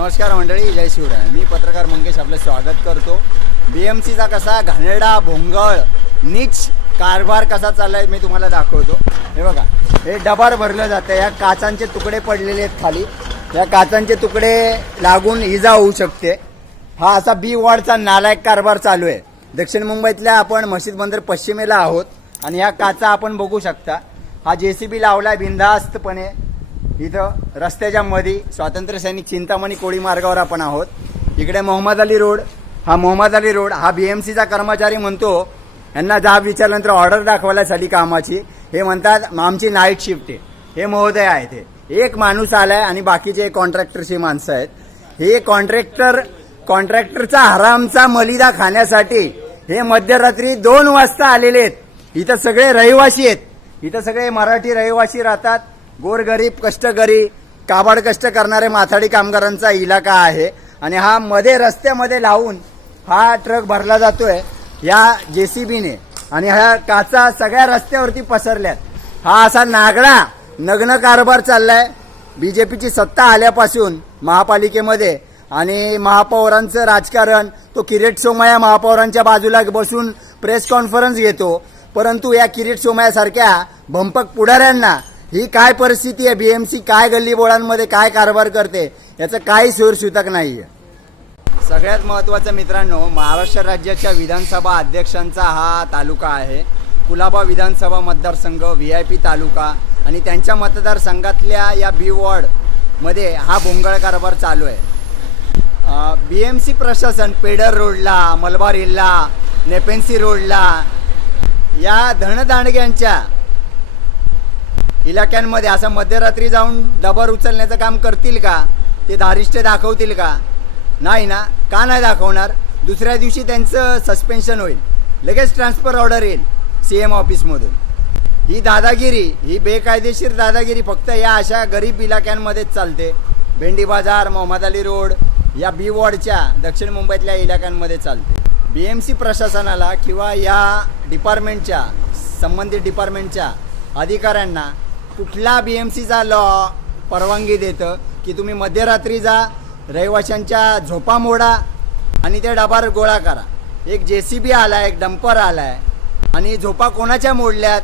नमस्कार मंडळी, जय शिवराय. मी पत्रकार मंगेश आपलं स्वागत करतो. BMCचा कसा घाणेरडा भोंगळ नीच कारभार कसा चाललाय मी तुम्हाला दाखवतो. हे बघा, हे डबार भरलं जातं. या काचांचे तुकडे पडलेले आहेत खाली. या काचांचे तुकडे लागून इजा होऊ शकते. हा असा बी वॉर्डचा नालायक कारभार चालू आहे. दक्षिण मुंबईतल्या आपण मशीद बंदर पश्चिमेला आहोत आणि ह्या काचा आपण बघू शकता. हा JCB लावलाय बिनधास्तपणे इथं रस्त्याच्या मध्ये. स्वातंत्र्य सैनिक चिंतामणी कोळी मार्गावर आपण आहोत. इकडे मोहम्मद अली रोड. हा मोहम्मद अली रोड. हा BMCचा कर्मचारी म्हणतो, यांना जाब विचारल्यानंतर ऑर्डर दाखवल्यासाठी कामाची, हे म्हणतात आमची नाईट शिफ्ट आहे. हे महोदय आहेत. हे एक माणूस आलाय आणि बाकीचे कॉन्ट्रॅक्टरची माणसं आहेत. हे कॉन्ट्रॅक्टरचा हरामचा मलिदा खाण्यासाठी हे मध्यरात्री 2 वाजता आलेले आहेत. इथं सगळे रहिवासी आहेत. इथं सगळे मराठी रहिवासी राहतात. गोरगरीब कष्टकरी काबाड कष्ट करणारे माथाडी कामगारांचा इलाका आहे. आणि हा मध्ये रस्त्यामध्ये लावून हा ट्रक भरला जातोय या JCBने. आणि ह्या काचा सगळ्या रस्त्यावरती पसरल्यात. हा असा नागडा नग्न कारभार चाललाय BJPची सत्ता आल्यापासून महापालिकेमध्ये. आणि महापौरांचं राजकारण, तो किरीट सोमय्या महापौरांच्या बाजूला बसून प्रेस कॉन्फरन्स घेतो. परंतु या किरीट सोमय्यासारख्या भंपक पुढाऱ्यांना ही काय परिस्थिती आहे, BMC काय गल्लीबोळांमध्ये काय कारभार करते, याचं काही सूरसूतक नाही आहे. सगळ्यात महत्त्वाचं मित्रांनो, महाराष्ट्र राज्याच्या विधानसभा अध्यक्षांचा हा तालुका आहे. कुलाबा विधानसभा मतदारसंघ VIP तालुका. आणि त्यांच्या मतदारसंघातल्या या B वॉर्डमध्ये हा भोंगळ कारभार चालू आहे. BMC प्रशासन पेडर रोडला, मलबार हिलला, नेपेन्सी रोडला या धनदांडग्यांच्या इलाक्यांमध्ये असं मध्यरात्री जाऊन डबर उचलण्याचं काम करतील का? ते धारिष्ठ्य दाखवतील का? नाही ना. का नाही दाखवणार? दुसऱ्या दिवशी त्यांचं सस्पेन्शन होईल, लगेच ट्रान्सफर ऑर्डर येईल CM ऑफिसमधून. ही दादागिरी, ही बेकायदेशीर दादागिरी फक्त या अशा गरीब इलाक्यांमध्येच चालते. भेंडी बाजार, मोहम्मद अली रोड या B वॉर्डच्या दक्षिण मुंबईतल्या इलाक्यांमध्ये चालते. BMC प्रशासनाला किंवा या डिपार्टमेंटच्या संबंधित डिपार्टमेंटच्या अधिकाऱ्यांना कुठला BMCचा लॉ परवानगी देतं की तुम्ही मध्यरात्री जा, रहिवाशांच्या झोपा मोडा आणि ते डबार गोळा करा? एक JCB आलाय, एक डंपर आलाय आणि झोपा कोणाच्या मोडल्यात?